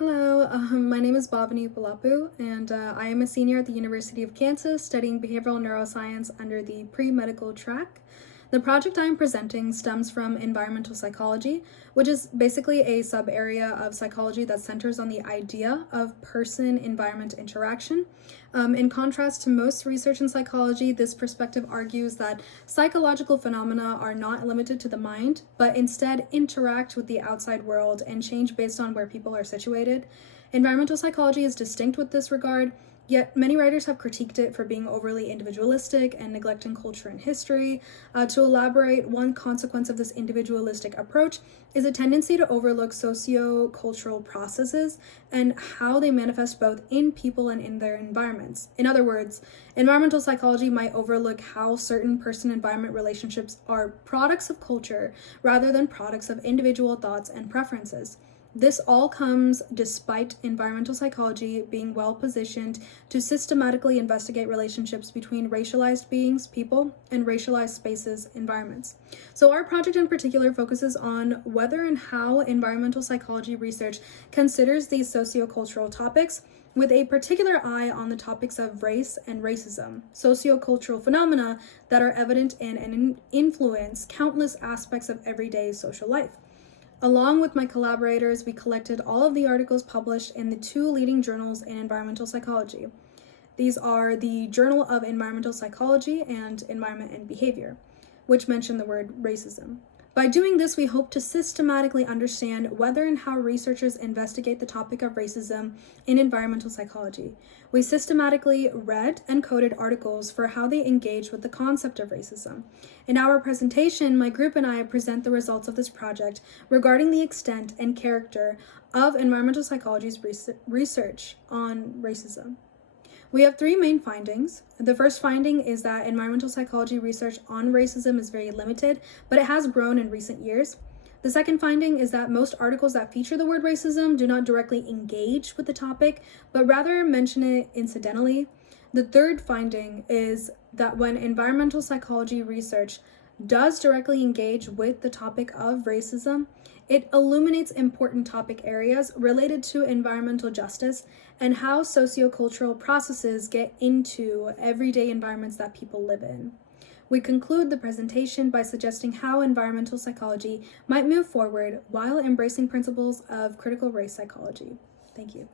Hello, my name is Bhavani Palapu, and I am a senior at the University of Kansas studying behavioral neuroscience under the pre-medical track. The project I am presenting stems from environmental psychology, which is basically a sub-area of psychology that centers on the idea of person-environment interaction. In contrast to most research in psychology, this perspective argues that psychological phenomena are not limited to the mind, but instead interact with the outside world and change based on where people are situated. Environmental psychology is distinct with this regard, yet many writers have critiqued it for being overly individualistic and neglecting culture and history. To elaborate, one consequence of this individualistic approach is a tendency to overlook socio-cultural processes and how they manifest both in people and in their environments. In other words, environmental psychology might overlook how certain person-environment relationships are products of culture rather than products of individual thoughts and preferences. This all comes despite environmental psychology being well positioned to systematically investigate relationships between racialized beings, people, and racialized spaces, environments. So our project in particular focuses on whether and how environmental psychology research considers these sociocultural topics with a particular eye on the topics of race and racism, sociocultural phenomena that are evident in and influence countless aspects of everyday social life. Along with my collaborators, we collected all of the articles published in the two leading journals in environmental psychology. These are the Journal of Environmental Psychology and Environment and Behavior, which mention the word racism. By doing this, we hope to systematically understand whether and how researchers investigate the topic of racism in environmental psychology. We systematically read and coded articles for how they engage with the concept of racism. In our presentation, my group and I present the results of this project regarding the extent and character of environmental psychology's research on racism. We have three main findings. The first finding is that environmental psychology research on racism is very limited, but it has grown in recent years. The second finding is that most articles that feature the word racism do not directly engage with the topic, but rather mention it incidentally. The third finding is that when environmental psychology research does directly engage with the topic of racism, it illuminates important topic areas related to environmental justice and how sociocultural processes get into everyday environments that people live in. We conclude the presentation by suggesting how environmental psychology might move forward while embracing principles of critical race psychology. Thank you.